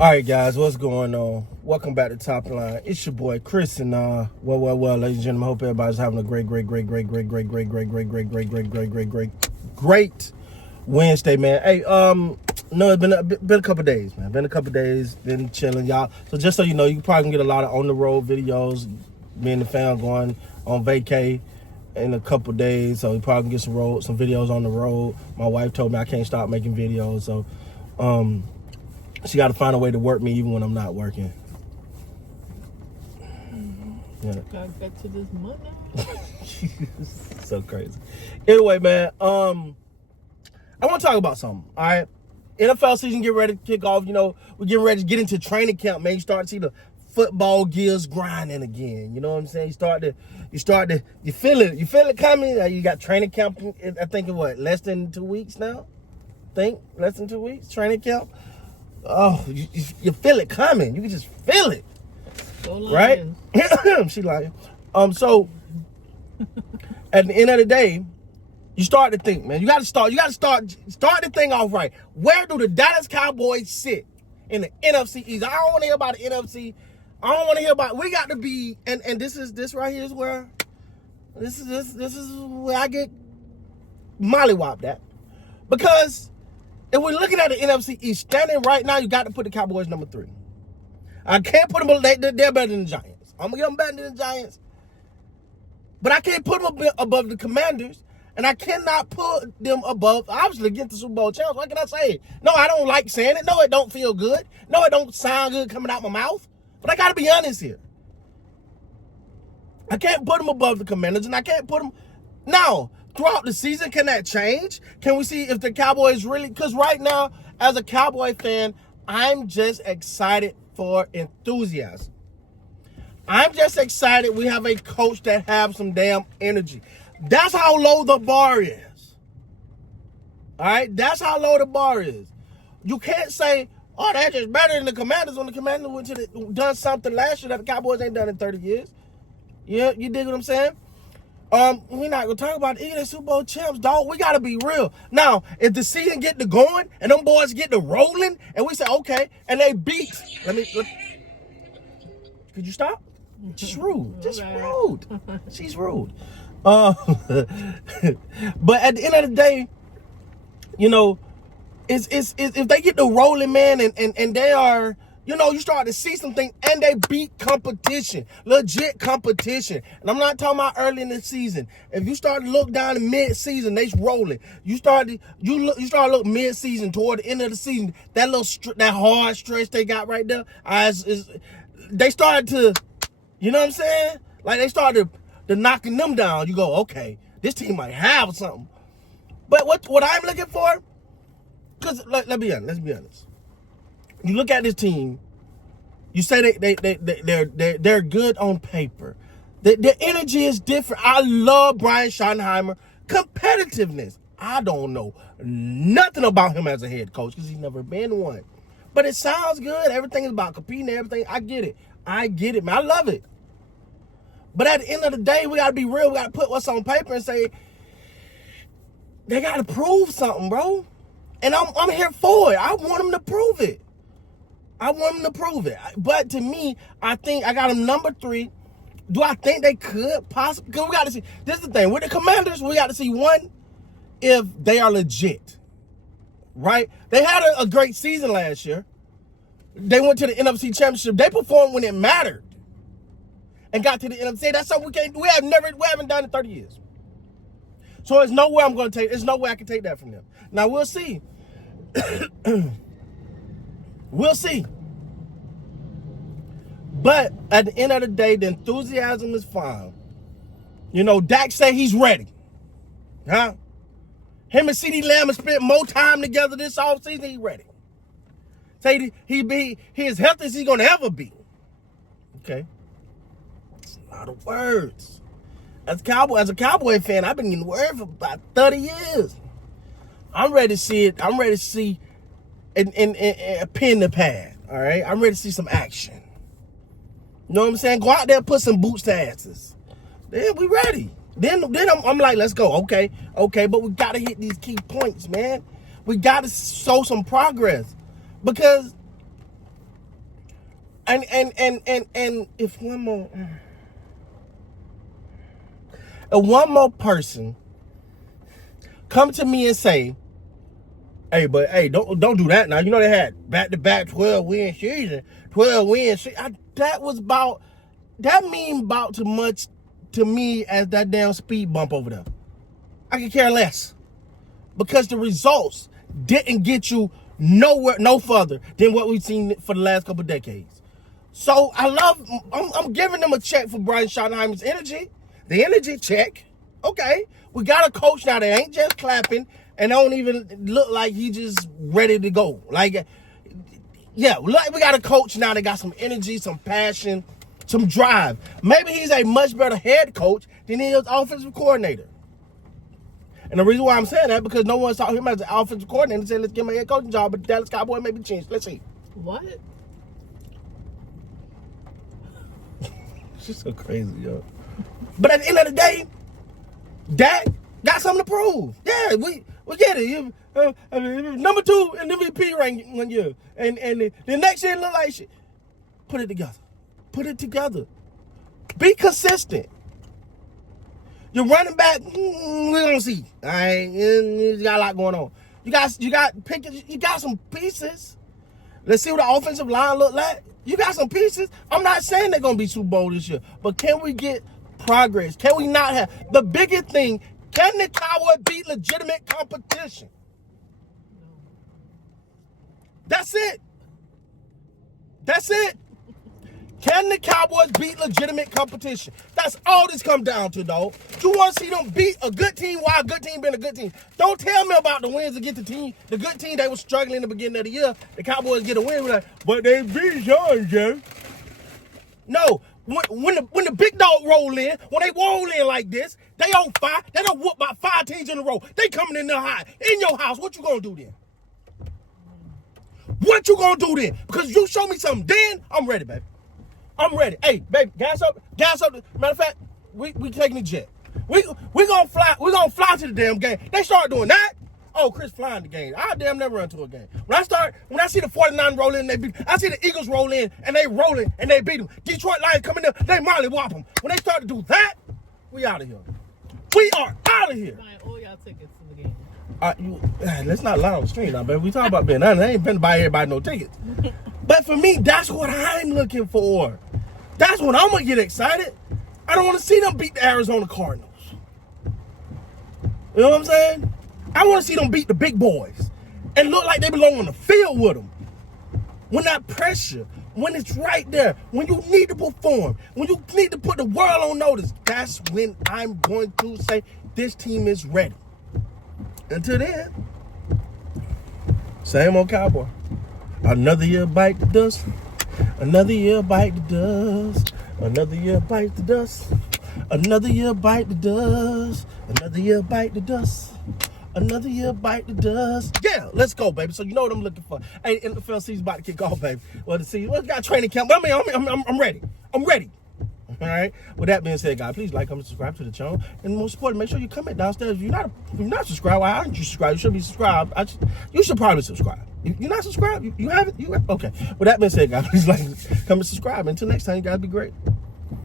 All right, guys, what's going on? Welcome back to Top Line. It's your boy Chris, and well, ladies and gentlemen, hope everybody's having a great Wednesday, man. Hey, no, it's been a couple days, man. Been chilling, y'all. So just so you know, you probably can get a lot of on the road videos. Me and the fam going on vacay in a couple days, so you probably can get some videos on the road. My wife told me I can't stop making videos, so she got to find a way to work me even when I'm not working. Yeah. Got back to this money. So crazy. Anyway, man, I want to talk about something. All right, NFL season get ready to kick off. You know, we're getting ready to get into training camp, man. You start to see the football gears grinding again. You know what I'm saying? You feel it coming. You got training camp. I think in less than 2 weeks now. Less than 2 weeks training camp. Oh, you feel it coming. You can just feel it, right? She lying. So at the end of the day, you start to think, man. You got to start the thing off right. Where do the Dallas Cowboys sit in the NFC East? I don't want to hear about the NFC. I don't want to hear about. We got to be, and this right here is where this is where I get mollywopped at, because if we're looking at the NFC East, standing right now, you got to put the Cowboys number 3. I can't put them, they're better than the Giants. I'm going to give them better than the Giants. But I can't put them above the Commanders. And I cannot put them above, obviously, against the Super Bowl champs. What can I say? No, I don't like saying it. No, it don't feel good. No, it don't sound good coming out my mouth. But I got to be honest here. I can't put them above the Commanders, and I can't put them... Now, throughout the season, can that change? Can we see if the Cowboys really... Because right now, as a Cowboy fan, I'm just excited for enthusiasm. I'm just excited we have a coach that has some damn energy. That's how low the bar is. All right? That's how low the bar is. You can't say, oh, that's just better than the Commanders when the Commanders done something last year that the Cowboys ain't done in 30 years. Yeah, you dig what I'm saying? We're not gonna talk about either Super Bowl champs, dog. We gotta be real. Now, if the season get to going and them boys get to rolling, and we say okay, and they beat. Could you stop? Just rude. Just rude. She's rude. But at the end of the day, you know, it's if they get to rolling, man, and they are. You know, you start to see something, and they beat competition, legit competition. And I'm not talking about early in the season. If you start to look down in mid-season, they's rolling. You start to look mid-season toward the end of the season. That hard stretch they got right there, they started to, you know what I'm saying? Like they started to knocking them down. You go, okay, this team might have something. But what I'm looking for, because let's be honest. You look at this team, you say they're good on paper. Their energy is different. I love Brian Schottenheimer. Competitiveness. I don't know nothing about him as a head coach because he's never been one. But it sounds good. Everything is about competing and everything. I get it, man. I love it. But at the end of the day, we got to be real. We got to put what's on paper and say, they got to prove something, bro. And I'm here for it. I want them to prove it. But to me, I think I got them number 3. Do I think they could possibly? Because we got to see. This is the thing. With the Commanders, we got to see, one, if they are legit. Right? They had a great season last year. They went to the NFC Championship. They performed when it mattered. And got to the NFC. That's something we haven't done in 30 years. So there's no way there's no way I can take that from them. Now, we'll see. We'll see. But at the end of the day, the enthusiasm is fine. You know, Dak said he's ready. Huh? Him and CeeDee Lamb have spent more time together this offseason. He's ready. Say he as healthy as he's going to ever be. Okay? That's a lot of words. As a Cowboy fan, I've been getting words for about 30 years. I'm ready to see it. I'm ready to see a pen to pad, all right? I'm ready to see some action. You know what I'm saying? Go out there and put some boots to asses. Then we ready. Then I'm like, let's go. Okay, but we got to hit these key points, man. We got to show some progress. Because And if one more person come to me and say, hey, but hey, don't do that now. You know they had back-to-back 12-win season, 12-win season. That mean about too much to me as that damn speed bump over there. I could care less. Because the results didn't get you nowhere, no further than what we've seen for the last couple of decades. So I'm giving them a check for Brian Schottenheimer's energy. The energy check. Okay. We got a coach now that ain't just clapping and don't even look like he just ready to go. Like, yeah, we got a coach now that got some energy, some passion, some drive. Maybe he's a much better head coach than he is offensive coordinator. And the reason why I'm saying that, because no one saw him as an offensive coordinator and said, let's give him a head coaching job, but the Dallas Cowboys maybe changed. Let's see. What? She's so crazy, yo. But at the end of the day, Dak got something to prove. Yeah, we get it. Number 2 in MVP rank 1 year. And the next year look like shit. Put it together. Put it together. Be consistent. Your running back, we're gonna see. All right, you got a lot going on. You got some pieces. Let's see what the offensive line look like. You got some pieces. I'm not saying they're gonna be Super Bowl this year, but can we get progress? Can we not have the biggest thing? Can the Cowboys beat legitimate competition? That's it. That's it. Can the Cowboys beat legitimate competition? That's all this comes down to, though. You want to see them beat a good team while a good team been a good team. Don't tell me about the wins against the good team that was struggling in the beginning of the year. The Cowboys get a win, like, but they beat John, Joe. No, when the big dog roll in, when they roll in like this, they on fire. They don't whoop about 5 teams in a row. They coming in there high. In your house, what you gonna do then? What you gonna do then? Because you show me something, then I'm ready, baby. I'm ready. Hey, baby, gas up. Matter of fact, we taking the jet. We gonna fly to the damn game. They start doing that. Oh, Chris flying the game. I damn never run to a game. When I see the 49 roll in, they beat. I see the Eagles roll in and they rolling and they beat them. Detroit Lions coming in, they molly whop them. When they start to do that, we out of here. We are out of here. Buying all y'all tickets to the game. Let's not lie on the stream now, baby. We talking about being honest. I ain't been to buy everybody no tickets. But for me, that's what I'm looking for. That's when I'm going to get excited. I don't want to see them beat the Arizona Cardinals. You know what I'm saying? I want to see them beat the big boys and look like they belong on the field with them. When that pressure, when it's right there, when you need to perform, when you need to put the world on notice, that's when I'm going to say this team is ready. Until then, same old Cowboy. Another year bite the dust. Another year bite the dust. Another year bite the dust. Another year bite the dust. Another year bite the dust. Another year bite the dust. Yeah, let's go, baby. So you know what I'm looking for. Hey, NFL season's about to kick off, baby. Well, we got training camp. I'm ready. I'm ready. All right. With that being said, guys, please like, comment, subscribe to the channel, and most importantly, make sure you comment downstairs. If you're not subscribed, why aren't you subscribed? You should be subscribed. You should probably subscribe. If you're not subscribed, you haven't. Okay. With that being said, guys, please like, comment, subscribe. Until next time, you guys be great.